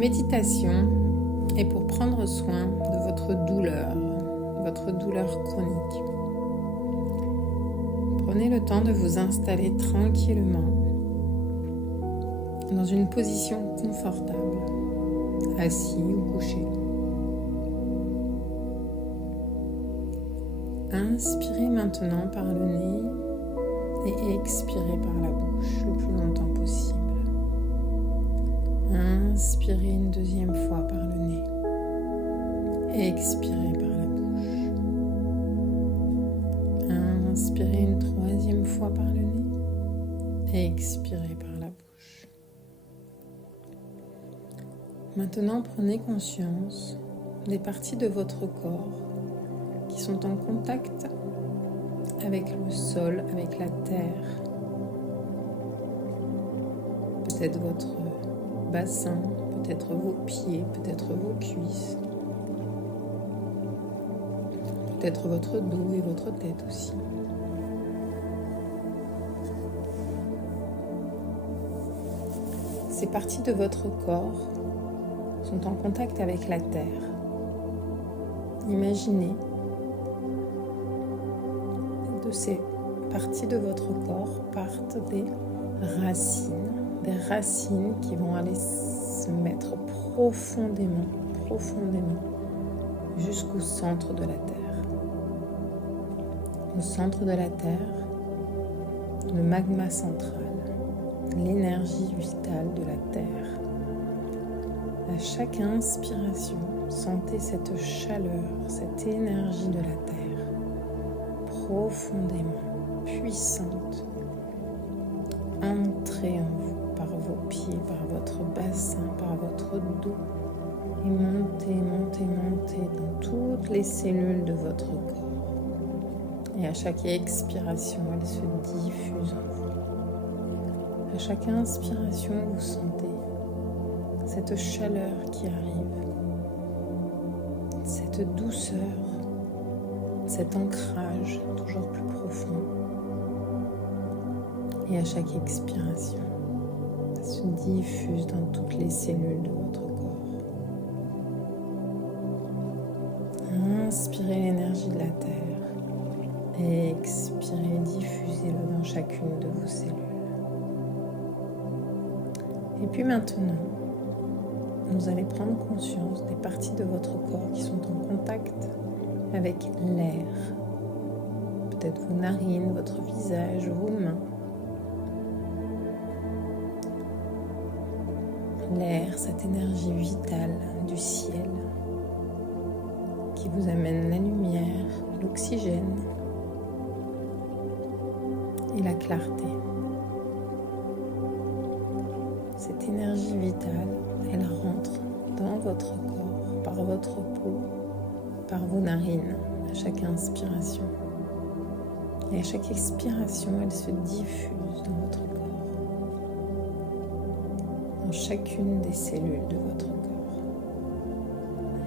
méditation est pour prendre soin de votre douleur chronique. Prenez le temps de vous installer tranquillement dans une position confortable, assis ou couché. Inspirez maintenant par le nez et expirez par la bouche le plus longtemps possible. Inspirez une deuxième fois par le nez. Expirez par la bouche. Inspirez une troisième fois par le nez. Expirez par la bouche. Maintenant, prenez conscience des parties de votre corps qui sont en contact avec le sol, avec la terre. Peut-être votre bassin, peut-être vos pieds, peut-être vos cuisses, peut-être votre dos et votre tête aussi. Ces parties de votre corps sont en contact avec la terre. Imaginez de ces parties de votre corps partent des racines qui vont aller se mettre profondément jusqu'au centre de la terre. Au centre de la terre, le magma central, l'énergie vitale de la terre. À chaque inspiration, sentez cette chaleur, cette énergie de la terre, profondément puissante, entrer en vous par vos pieds, par votre bassin, par votre dos et montez dans toutes les cellules de votre corps. Et à chaque expiration, elle se diffuse en vous. À chaque inspiration, vous sentez cette chaleur qui arrive, cette douceur, cet ancrage toujours plus profond. Et à chaque expiration, ça se diffuse dans toutes les cellules de votre corps. Inspirez l'énergie de la terre et expirez, diffusez-le dans chacune de vos cellules. Et puis maintenant, vous allez prendre conscience des parties de votre corps qui sont en contact avec l'air. Peut-être vos narines, votre visage, vos mains. L'air, cette énergie vitale du ciel qui vous amène la lumière, l'oxygène et la clarté. Cette énergie vitale, elle rentre dans votre corps, par votre peau, par vos narines, à chaque inspiration. Et à chaque expiration, elle se diffuse dans votre corps, dans chacune des cellules de votre corps.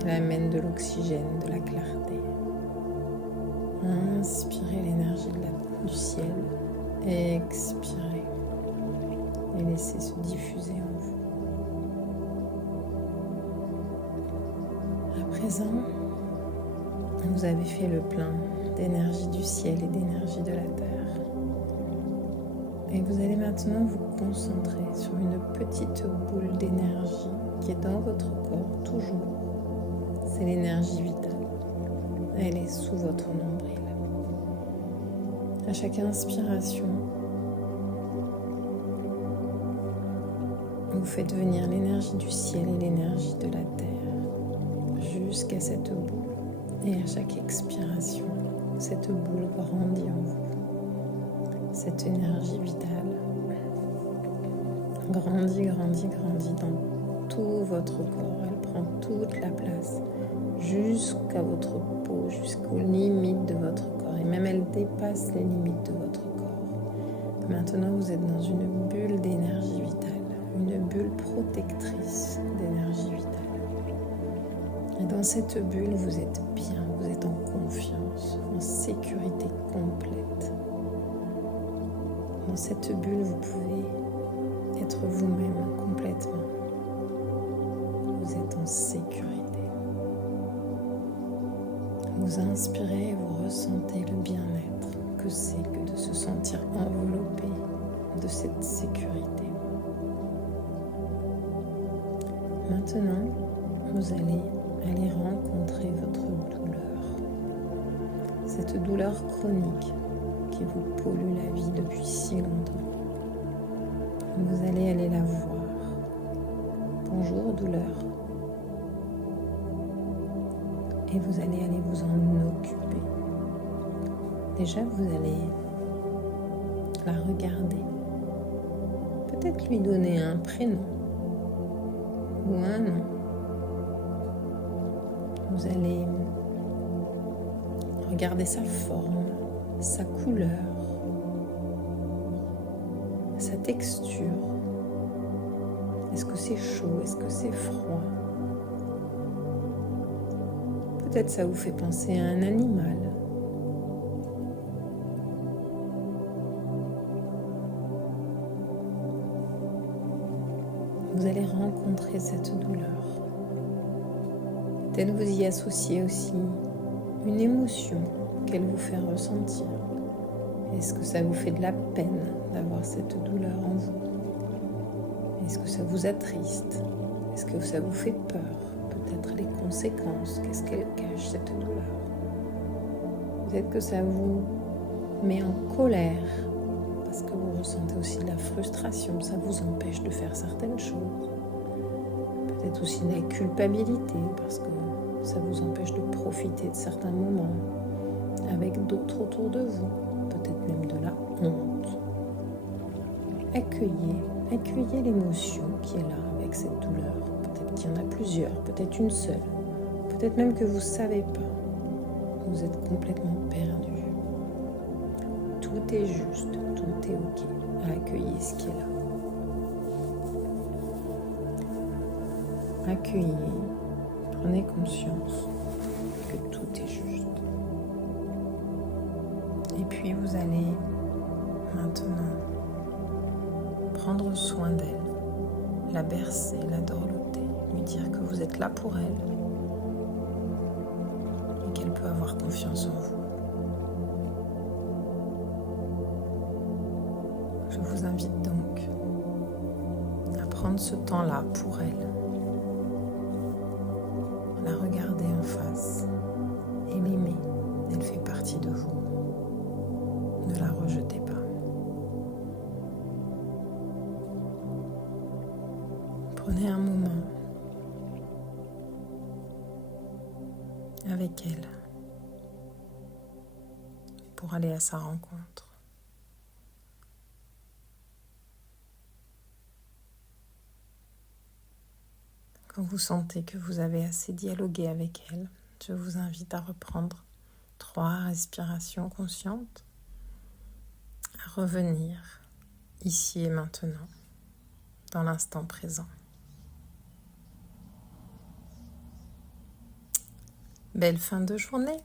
Elle amène de l'oxygène, de la clarté. Inspirez l'énergie du ciel, expirez et laissez se diffuser en vous. À présent, vous avez fait le plein d'énergie du ciel et d'énergie de la terre. Et vous allez maintenant vous concentrer sur une petite boule d'énergie qui est dans votre corps toujours. C'est l'énergie vitale. Elle est sous votre nombril. À chaque inspiration, vous faites venir l'énergie du ciel et l'énergie de la terre jusqu'à cette boule. Et à chaque expiration, cette boule grandit en vous. Cette énergie vitale grandit dans tout votre corps. Elle prend toute la place jusqu'à votre peau, jusqu'aux limites de votre corps. Et même elle dépasse les limites de votre corps. Maintenant, vous êtes dans une bulle d'énergie vitale, une bulle protectrice d'énergie vitale. Et dans cette bulle, vous êtes bien, vous êtes en confiance, en sécurité complète. Dans cette bulle, vous pouvez être vous-même complètement. vous êtes en sécurité. Vous inspirez et vous ressentez le bien-être que c'est que de se sentir enveloppé de cette sécurité. Maintenant, vous allez aller rencontrer votre douleur. Cette douleur chronique qui vous pollue la vie depuis si longtemps. Vous allez aller la voir. Bonjour douleur. Et vous allez aller vous en occuper. Déjà, vous allez la regarder. Peut-être lui donner un prénom ou un nom. Vous allez regarder sa forme, sa couleur, sa texture. Est-ce que c'est chaud? Est-ce que c'est froid? Peut-être ça vous fait penser à un animal. Vous allez rencontrer cette douleur. Peut-être vous y associez aussi une émotion qu'elle vous fait ressentir. Est-ce que ça vous fait de la peine d'avoir cette douleur en vous? Est-ce que ça vous attriste? Est-ce que ça vous fait peur? Peut-être les conséquences. Qu'est-ce qu'elle cache, cette douleur? Peut-être que ça vous met en colère parce que vous ressentez aussi de la frustration. Ça vous empêche de faire certaines choses. Peut-être aussi de la culpabilité parce que ça vous empêche de profiter de certains moments avec d'autres autour de vous. Peut-être même de la honte. Accueillez l'émotion qui est là avec cette douleur. Peut-être qu'il y en a plusieurs, peut-être une seule. Peut-être même que vous ne savez pas. Vous êtes complètement perdu. Tout est juste, tout est ok. Accueillez ce qui est là. Accueillez, prenez conscience que tout est juste. Et puis vous allez maintenant prendre soin d'elle, la bercer, la dorloter, lui dire que vous êtes là pour elle et qu'elle peut avoir confiance en vous. Je vous invite donc à prendre ce temps-là pour elle, la regarder en face et l'aimer. Elle fait partie de vous. Ne la rejetez pas. Prenez un moment avec elle pour aller à sa rencontre. Quand vous sentez que vous avez assez dialogué avec elle, je vous invite à reprendre 3 respirations conscientes, à revenir ici et maintenant, dans l'instant présent. Belle fin de journée!